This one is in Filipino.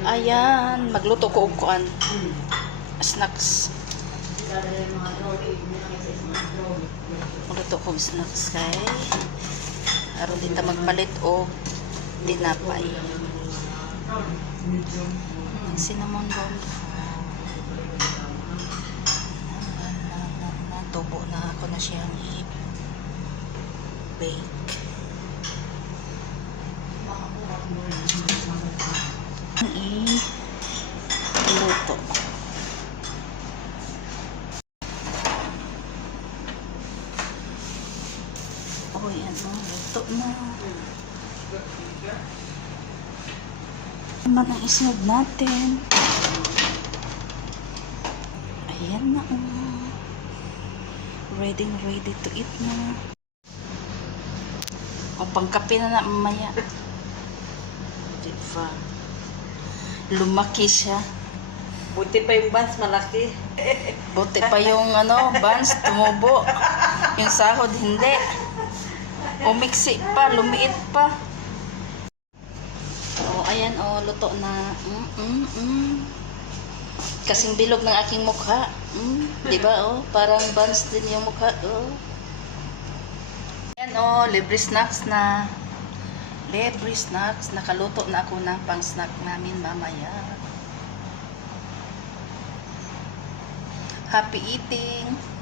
Ayan, magluto ko og kuan. Snacks. Magluto ko og snacks kay aron din ta magpalit og tinapay. Ang cinnamon roll. Tubo na ako na siyang i-bake. Oh, yan o. Luto na. Naman ang isunod natin. Ayan na o. Ready ready to eat na. O, pangkape na na mamaya. Diba? Lumaki siya. Buti pa yung bans, malaki. Buti pa yung ano, buns, tumubo. Yung sahod, hindi. Umiksi pa, lumiit pa. Oh, ayan, oh, luto na. Mm, mm, mm. Kasing bilog ng aking mukha. Mm, di ba, oh, parang buns din yung mukha, oh. Ayan, oh, libre snacks na. Libre snacks. Nakaluto na ako ng pang snack namin mamaya. Happy eating!